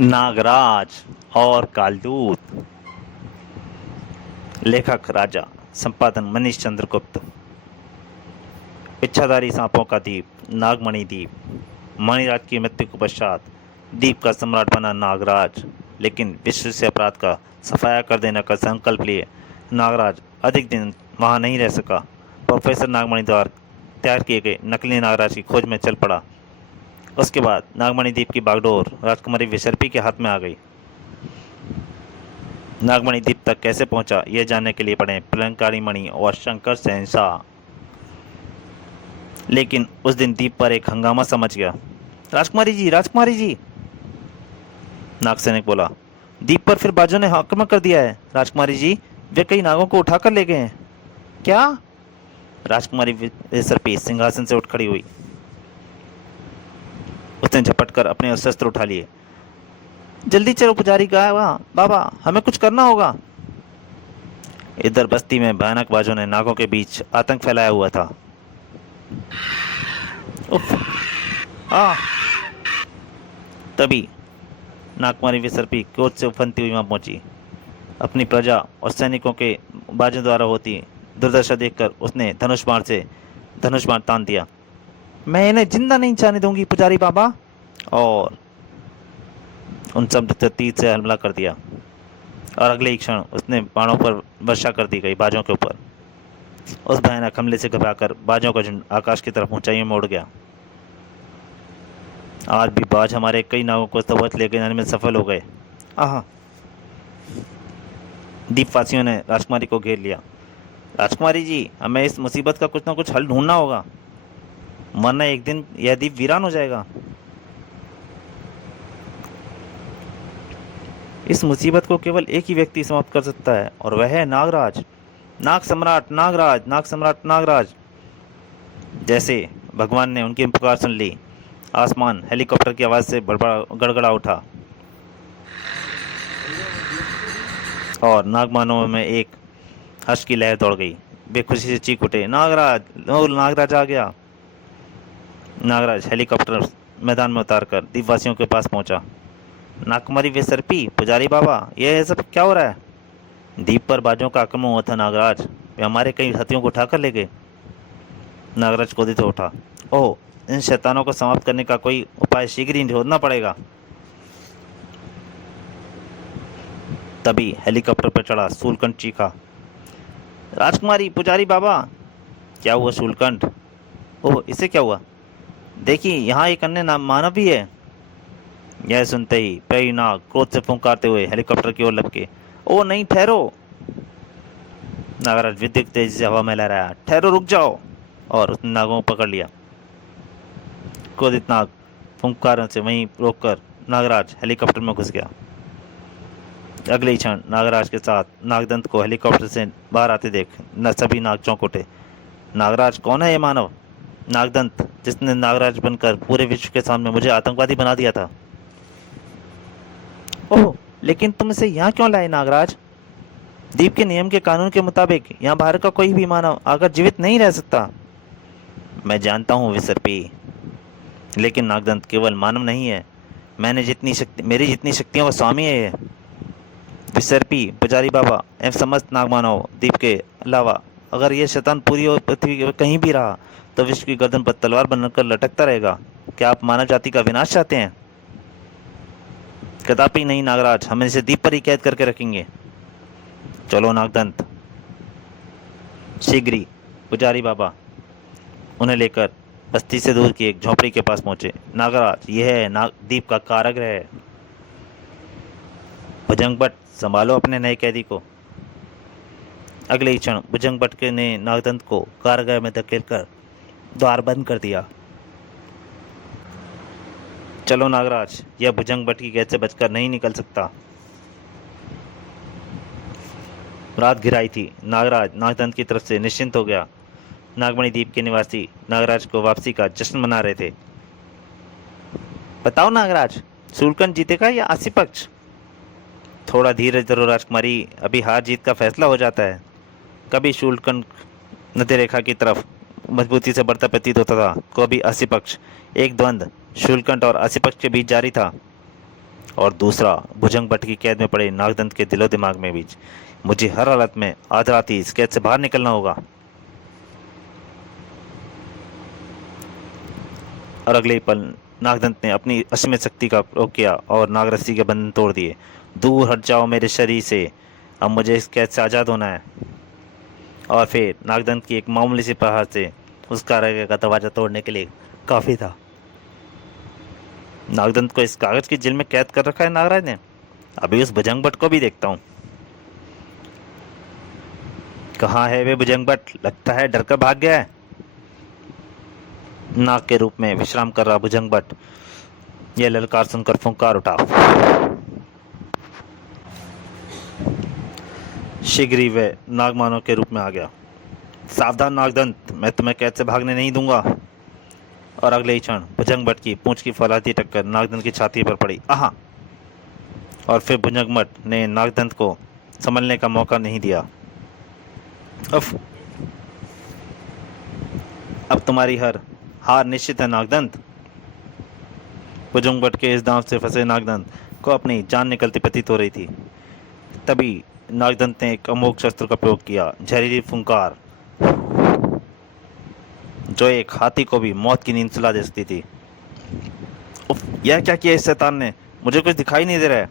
नागराज और कालदूत। लेखक राजा, संपादन मनीष चंद्र गुप्त। इच्छाधारी सांपों का द्वीप, नागमणि द्वीप। मणिराज की मृत्यु के पश्चात द्वीप का सम्राट बना नागराज, लेकिन विश्व से अपराध का सफाया कर देने का संकल्प लिए नागराज अधिक दिन वहां नहीं रह सका। प्रोफेसर नागमणि द्वारा तैयार किए गए नकली नागराज की खोज में चल पड़ा। उसके बाद नागमणि द्वीप की बागडोर राजकुमारी विसर्पी के हाथ में आ गई। नागमणि द्वीप तक कैसे पहुंचा, यह जानने के लिए पढ़ें प्रलंकारी मणि और शंकर शहंशाह। लेकिन उस दिन द्वीप पर एक हंगामा सा मच गया। राजकुमारी जी, राजकुमारी जी, नागसैनिक बोला। द्वीप पर फिर बाजों ने आक्रमण कर दिया है। राजकुमारी जी, वे कई नागों को उठाकर ले गए हैं। क्या? राजकुमारी विसर्पी सिंहासन से उठ खड़ी हुई। उसने झपट कर अपने शस्त्र उठा लिए। जल्दी चलो पुजारी बाबा, हमें कुछ करना होगा। इधर बस्ती में भयानक बाजों ने नागों के बीच आतंक फैलाया हुआ था। उफ, आ तभी नागकुमारी विसर्पी क्रोध से उफनती हुई वहां पहुंची। अपनी प्रजा और सैनिकों के बाजों द्वारा होती दुर्दशा देखकर उसने धनुष बाण तान दिया। मैं इन्हें जिंदा नहीं जाने दूंगी पुजारी बाबा। और उन सब तीर से हमला कर दिया और अगले ही क्षण उसने बाणों पर वर्षा कर दी गई बाजों के ऊपर। उस भयानक हमले से घबराकर बाजों का झुंड आकाश की तरफ ऊंचाइयों में उड़ गया। आज भी बाज हमारे कई नावों को सबक ले जाने में सफल हो गए। आह! द्वीपवासियों ने राजकुमारी को घेर लिया। राजकुमारी जी, हमें इस मुसीबत का कुछ ना कुछ हल ढूंढना होगा, वरना एक दिन यह द्वीप वीरान हो जाएगा। इस मुसीबत को केवल एक ही व्यक्ति समाप्त कर सकता है, और वह है नागराज, नाग सम्राट नागराज, नाग सम्राट नागराज। जैसे भगवान ने उनकी पुकार सुन ली, आसमान हेलीकॉप्टर की आवाज से गड़गड़ा उठा और नागमानवों में एक हर्ष की लहर दौड़ गई। वे खुशी से चीख उठे, नागराज, ओ नागराज आ गया। नागराज हेलीकॉप्टर मैदान में उतारकर द्वीपवासियों के पास पहुंचा। नागकुमारी विसर्पी, पुजारी बाबा, यह सब क्या हो रहा है? द्वीप पर बाजों का आक्रमण हुआ था नागराज, वे हमारे कई हाथियों को उठाकर ले गए। नागराज क्रोधित हो उठा। ओह, इन शैतानों को समाप्त करने का कोई उपाय शीघ्र ही ढूंढना पड़ेगा। तभी हेलीकॉप्टर पर चढ़ा शूलकंठ चीखा, राजकुमारी, पुजारी बाबा। क्या हुआ शूलकंठ? ओह, इसे क्या हुआ? देखिए, यहाँ एक अन्य मानव भी है। यह सुनते ही पेरी नाग क्रोध से फुंकारते हुए हेलीकॉप्टर की ओर लपके। ओ नहीं, ठहरो! नागराज विद्युत तेजी से हवा में लहराया। ठहरो, रुक जाओ! और उसने नागों को पकड़ लिया। क्रोधित नाग फुंकारों से वहीं रोककर नागराज हेलीकॉप्टर में घुस गया। अगले ही क्षण नागराज के साथ नागदंत को हेलीकॉप्टर से बाहर आते देख न सभी नाग चौंक उठे। नागराज कौन है ये मानव? नागदंत, जिसने नागराज बनकर पूरे विश्व के सामने मुझे आतंकवादी बना दिया था। ओह, लेकिन तुम इसे यहाँ क्यों लाए नागराज? द्वीप के नियम के कानून के मुताबिक यहाँ बाहर का कोई भी मानव आकर जीवित नहीं रह सकता। मैं जानता हूँ विसर्पी, लेकिन नागदंत केवल मानव नहीं है, मेरी जितनी शक्तियों का स्वामी है ये। विसर्पी, पुजारी बाबा एवं समस्त नागमानव द्वीप के अलावा अगर यह शैतान पूरी और पृथ्वी पर कहीं भी रहा तो विश्व की गर्दन पर तलवार बनकर लटकता रहेगा। क्या आप मानव जाति का विनाश चाहते हैं? कदापि नहीं नागराज, हम इसे द्वीप पर ही कैद करके रखेंगे। चलो नागदंत। शीघ्र ही पुजारी बाबा उन्हें लेकर बस्ती से दूर की एक झोपड़ी के पास पहुंचे। नागराज, यह है द्वीप का कारागृह है। भुजंग भट्ट, संभालो अपने नए कैदी को। अगले ही क्षण भुजंग भट्ट ने नागदंत को कारागृह में धकेलकर द्वार बंद कर दिया। चलो नागराज, यह भुजंग भट्ट की कैद से बचकर नहीं निकल सकता। रात घिराई थी। नागराज नागदंत की तरफ से निश्चिंत हो गया। नागमणि द्वीप के निवासी नागराज को वापसी का जश्न मना रहे थे। बताओ नागराज, शूलकंठ जीतेगा या आसी पक्ष? थोड़ा धीरज धरो राजकुमारी, अभी हार जीत का फैसला हो जाता है। कभी शूलकंठ नदी रेखा की तरफ मजबूती से बढ़ता प्रतीत होता था, कभी आसी पक्ष। एक द्वंद्व शूलकंठ और आसी पक्ष के बीच जारी था। और दूसरा भुजंग भट्ट की कैद में पड़े नागदंत के दिलो दिमाग में बीच मुझे हर हालत में आज रात ही इस कैद से बाहर निकलना होगा। और अगले ही पल नागदंत ने अपनी असीमित शक्ति का प्रयोग किया और नागरस्सी के बंधन तोड़ दिए। दूर हट जाओ मेरे शरीर से, अब मुझे इस कैद से आज़ाद होना है। और फिर नागदंत की एक मामूली सी प्रहार से उस कारागार का दरवाजा तोड़ने के लिए काफ़ी था। नागदंत को इस कागज की जेल में कैद कर रखा है नागराज ने। अभी उस भुजंग भट्ट को भी देखता हूँ। कहाँ है वे भुजंग भट्ट? लगता है डर कर भाग गया है। नाग के रूप में विश्राम कर रहा भुजंग भट्ट यह ललकार सुनकर फुंकार उठा। शीघ्र ही वह नागमानव के रूप में आ गया। सावधान नागदंत, मैं तुम्हें कैद से भागने नहीं दूंगा। और अगले ही क्षण भुजंग भट्ट की पूंछ की फौलादी टक्कर नागदंत की छाती पर पड़ी। आहा! और फिर भुजंग भट्ट ने नागदंत को संभलने का मौका नहीं दिया। अब तुम्हारी हार निश्चित है नागदंत। भुजंग भट्ट के इस दांव से फंसे नागदंत को अपनी जान निकलती प्रतीत हो रही थी। तभी नागदंत ने एक अमोघ शस्त्र का प्रयोग किया, जहरीली फुंकार, जो एक हाथी को भी मौत की नींद सुला दे सकती थी। उफ, यह क्या किया इस शैतान ने? मुझे कुछ दिखाई नहीं दे रहा है।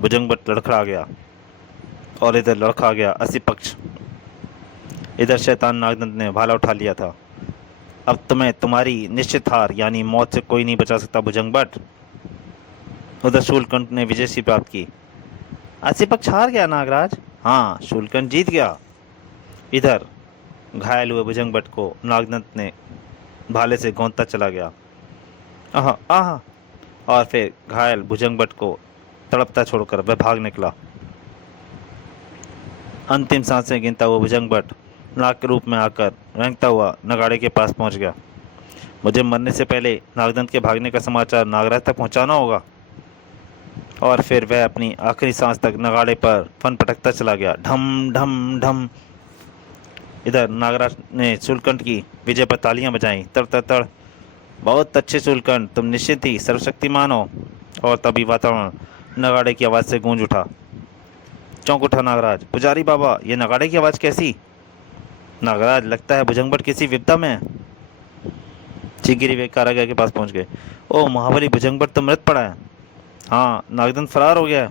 भुजंग भट्ट लड़खड़ा गया और इधर लड़खड़ा गया असी पक्ष। इधर शैतान नागदंत ने भाला उठा लिया था। अब तुम्हें तुम्हारी निश्चित हार यानी मौत से कोई नहीं बचा सकता भुजंग भट्ट। उधर शूलकंठ ने विजय सी प्राप्त की। असी पक्ष हार गया नागराज। हाँ, शूलकंठ जीत गया। इधर घायल हुए भुजंग भट्ट को नागदंत ने भाले से गोंदता चला गया। आहा आहा! और फिर घायल भुजंग भट्ट को तड़पता छोड़कर वह भाग निकला। अंतिम सांसें गिनता हुआ भुजंग भट्ट नाग के रूप में आकर रेंगता हुआ नगाड़े के पास पहुंच गया। मुझे मरने से पहले नागदंत के भागने का समाचार नागराज तक पहुंचाना होगा। और फिर वह अपनी आखिरी सांस तक नगाड़े पर फन पटकता चला गया। ढम ढम ढम। इधर नागराज ने शूलकंठ की विजय पर तालियां बजाईं। तड़ तड़ तड़। बहुत अच्छे शूलकंठ, तुम निश्चित ही सर्वशक्तिमान हो। और तभी वातावरण नगाड़े की आवाज़ से गूंज उठा। चौंक उठा नागराज। पुजारी बाबा, ये नगाड़े की आवाज़ कैसी? नागराज, लगता है भुजंग भट्ट किसी विपदा में है। शीघ्र वे कारागार के पास पहुंच गए। ओ महाबली, भुजंग भट्ट तो मृत पड़ा है। हाँ, नागदंत फरार हो गया है।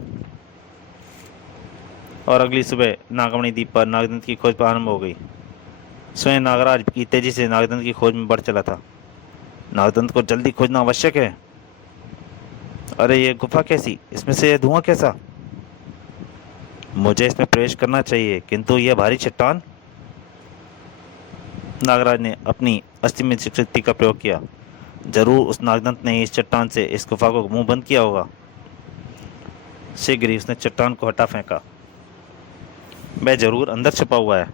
और अगली सुबह नागमणि द्वीप पर नागदंत की खोज प्रारंभ हो गई। स्वयं नागराज की तेजी से नागदंत की खोज में बढ़ चला था। नागदंत को जल्दी खोजना आवश्यक है। अरे ये गुफा कैसी? इसमें से यह धुआं कैसा? मुझे इसमें प्रवेश करना चाहिए, किंतु यह भारी चट्टान। नागराज ने अपनी असीमित शक्ति का प्रयोग किया। जरूर उस नागदंत ने इस चट्टान से इस गुफा को मुंह बंद किया होगा। शीघ्र ही उसने चट्टान को हटा फेंका। वह जरूर अंदर छिपा हुआ है।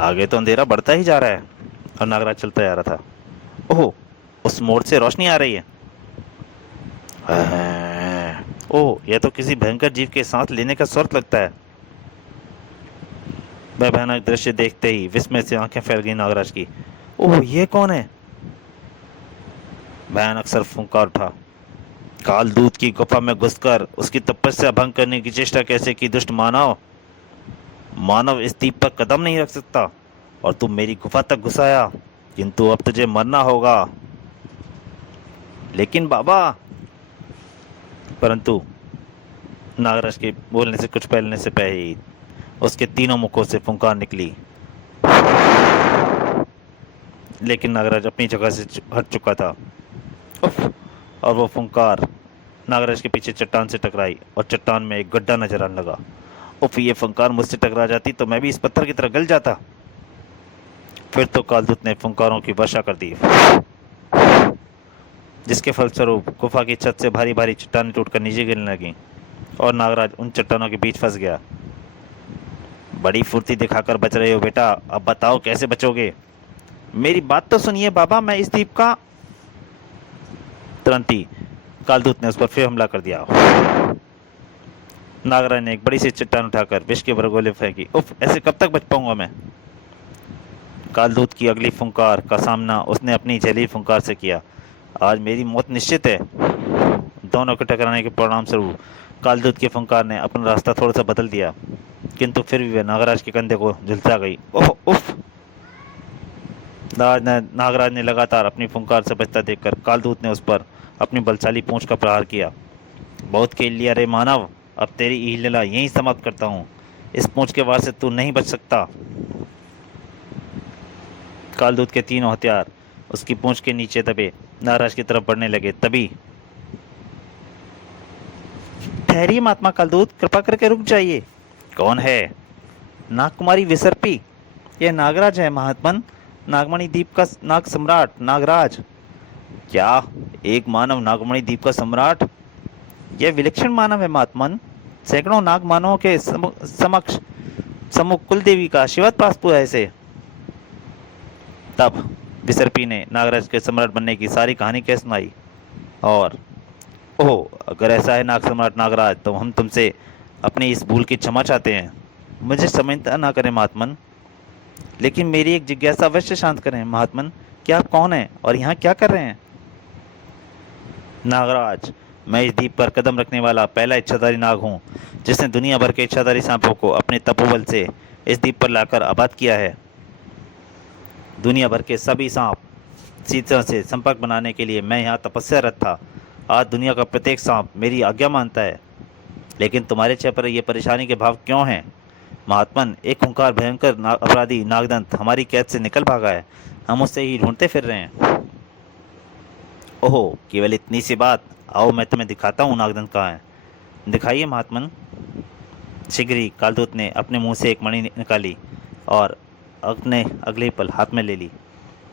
आगे तो अंधेरा बढ़ता ही जा रहा है और नागराज चलता जा रहा था। ओह, उस मोड़ से रोशनी आ रही है। ओह, यह तो किसी भयंकर जीव के सांस लेने का स्वर लगता है। वह भयानक दृश्य देखते ही विस्मय से आंखें फैल गई नागराज की। ओह, ये कौन है? भयानक सर फुंकार उठा। काल दूत की गुफा में घुसकर उसकी तपस्या भंग करने की चेष्टा कैसे की दुष्ट मानव! मानव इस द्वीप पर कदम नहीं रख सकता और तू मेरी गुफा तक घुस आया, किंतु अब तुझे मरना होगा। लेकिन बाबा! परंतु नागराज के बोलने से कुछ पहले से पहले ही उसके तीनों मुखों से फुंकार निकली। लेकिन नागराज अपनी जगह से हट चुका था। और वो फुंकार नागराज के पीछे चट्टान से टकराई और चट्टान में एक गड्ढा नजर आने लगा। उफ, ये फुंकार मुझसे टकरा जाती तो मैं भी इस पत्थर की तरह गल जाता। फिर तो कालदूत ने फुंकारों की वर्षा कर दी, जिसके फलस्वरूप गुफा की छत से भारी भारी चट्टानें टूटकर नीचे गिरने लगीं और नागराज उन चट्टानों के बीच फंस गया। बड़ी फुर्ती दिखाकर बच रहे हो बेटा, अब बताओ कैसे बचोगे? मेरी बात तो सुनिए बाबा, मैं इस द्वीप का। तुरंत ही कालदूत ने उस पर फिर हमला कर दिया। नागराज ने एक बड़ी सी चट्टान उठाकर विष के बरगोले फेंकी। उफ, ऐसे कब तक बच पाऊंगा मैं? कालदूत की अगली फुंकार का सामना उसने अपनी जहरीली फुंकार से किया। आज मेरी मौत निश्चित है। दोनों के टकराने के परिणाम स्वरूप कालदूत की फुंकार ने अपना रास्ता थोड़ा सा बदल दिया, किंतु फिर भी वह नागराज के कंधे को झुलसा गई। ओह उफ! नागराज ने लगातार अपनी फुंकार से बचता देखकर कालदूत ने उस पर अपनी बलशाली पूंछ का प्रहार किया। बहुत खेल लिया रे मानव, अब तेरी लीला यहीं समाप्त करता हूँ। इस पूंछ के वार से तू नहीं बच सकता। कालदूत के तीनों हथियार उसकी पूंछ के नीचे दबे नागराज की तरफ बढ़ने लगे। तभी ठहरिए महात्मा कालदूत, कृपा करके रुक जाइए। कौन है? नागकुमारी विसर्पी। यह नागराज है महात्मन, नागमणि द्वीप का नाग सम्राट नागराज। क्या? एक मानव नागमणि द्वीप का सम्राट? यह विलक्षण मानव है महात्मन, सैकड़ों नाग मानवों के समक्ष सम्मुख कुल देवी का आशीर्वाद प्राप्त हुआ है इसे। तब विसर्पी ने नागराज के सम्राट बनने की सारी कहानी कह सुनाई। और ओह, अगर ऐसा है नाग सम्राट नागराज, तो हम तुमसे अपनी इस भूल की क्षमा चाहते हैं। मुझे समझता ना करें महात्मन, लेकिन मेरी एक जिज्ञासा अवश्य शांत करें महात्मन। क्या आप कौन हैं और यहाँ क्या कर रहे हैं? नागराज, मैं इस द्वीप पर कदम रखने वाला पहला इच्छाधारी नाग हूँ, जिसने दुनिया भर के इच्छाधारी सांपों को अपने तपोबल से इस द्वीप पर लाकर आबाद किया है। दुनिया भर के सभी सांप सीता से संपर्क बनाने के लिए मैं यहाँ तपस्यारत था। आज दुनिया का प्रत्येक सांप मेरी आज्ञा मानता है। लेकिन तुम्हारे चेहरे पर ये परेशानी के भाव क्यों हैं महात्मन? एक खूंखार भयंकर अपराधी नागदंत हमारी कैद से निकल भागा है। हम उससे ही ढूंढते फिर रहे हैं। ओहो, केवल इतनी सी बात? आओ मैं तुम्हें दिखाता हूँ नागदंत कहाँ है। दिखाइए महात्मन। शीघ्र ही कालदूत ने अपने मुंह से एक मणि निकाली और अपने अगले पल हाथ में ले ली।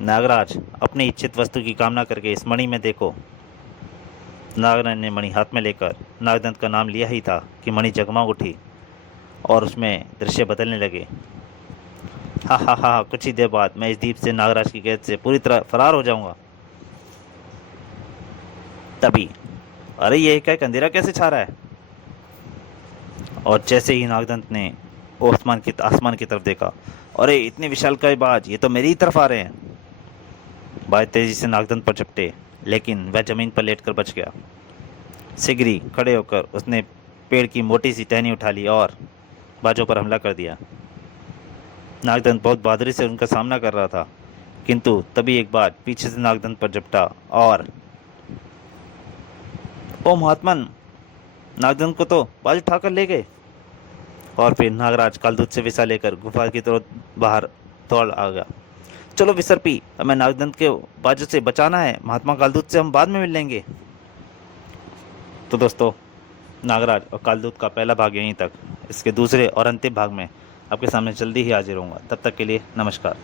नागराज, अपनी इच्छित वस्तु की कामना करके इस मणि में देखो। नागराज ने मणि हाथ में लेकर नागदंत का नाम लिया ही था कि मणि जगमगा उठी और उसमें दृश्य बदलने लगे। हा हा हा, कुछ ही देर बाद मैं इस द्वीप से नागराज की कैद से पूरी तरह फरार हो जाऊंगा। तभी अरे, ये एक अंधेरा कैसे छा रहा है? और जैसे ही नागदंत ने आसमान की तरफ देखा, अरे इतने विशालकाय बाज, ये तो मेरी ही तरफ आ रहे हैं। बाज तेजी से नागदंत पर झपटे, लेकिन वह जमीन पर लेटकर बच गया। शीघ्र ही खड़े होकर उसने पेड़ की मोटी सी टहनी उठा ली और बाजों पर हमला कर दिया। नागदंत बहुत बहादुरी से उनका सामना कर रहा था, किंतु तभी एक बार पीछे से नागदंत पर झपटा और ओ महात्मन, नागदंत को तो बाज उठाकर ले गए। और फिर नागराज कालदूत से विसा लेकर गुफा की तरफ बाहर दौड़ आ गया। चलो विसर्पी, हमें नागदंत के बाजू से बचाना है। महात्मा कालदूत से हम बाद में मिल लेंगे। तो दोस्तों, नागराज और कालदूत का पहला भाग यहीं तक। इसके दूसरे और अंतिम भाग में आपके सामने जल्दी ही हाजिर होऊंगा। तब तक के लिए नमस्कार।